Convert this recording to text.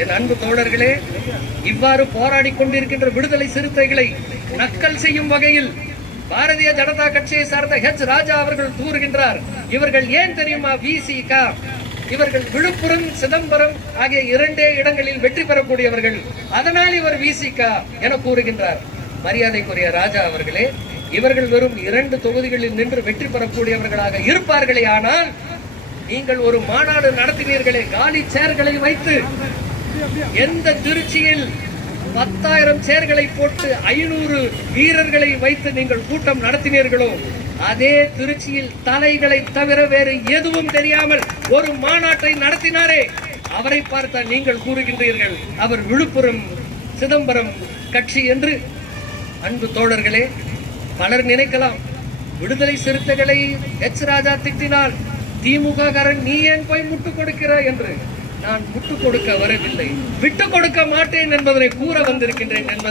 என் அன்பு தோழர்களே, இவ்வாறு போராடி கொண்டிருக்கின்ற விடுதலை சிறுத்தைகளை நக்கல் செய்யும் வகையில் பாரதிய ஜனதா கட்சியை சார்ந்த ஹெச் ராஜா அவர்கள் கூறுகின்றார். இவர்கள் ஏன் தெரியுமா விசிக, இவர்கள் விழுப்புரம் சிதம்பரம் ஆகிய 2 இடங்களில் வெற்றி பெறக்கூடியவர்கள், அதனால் இவர் விசிக என கூறுகின்றார். மரியாதைக்குரிய ராஜா அவர்களே, இவர்கள் வெறும் 2 தொகுதிகளில் நின்று வெற்றி பெறக்கூடியவர்களாக இருப்பார்களே, ஆனால் நீங்கள் ஒரு மாநாடு நடத்தினீர்களே காலி சேர்களை வைத்து, எந்த திருச்சியில் 10,000 சேர்களை போட்டு 500 வீரர்களை வைத்து நீங்கள் கூட்டம் நடத்தினீர்களோ, அதே திருச்சியில் தலைகளை தவிர வேறு எதுவும் தெரியாமல் ஒரு மாநாட்டை நடத்தினாரே, அவரை பார்த்தால் நீங்கள் கூறுகின்றீர்கள் அவர் விழுப்புரம் சிதம்பரம் கட்சி என்று. அன்பு தோழர்களே, பலர் நினைக்கலாம் விடுதலை சிறுத்தைகளை எச் ராஜா திட்டினால் திமுக காரன் நீ ஏன் போய் முட்டுக் கொடுக்கிற என்று. நான் முட்டுக் கொடுக்க வரவில்லை, விட்டுக் கொடுக்க மாட்டேன் என்பதை கூற வந்திருக்கின்றேன் என்பதை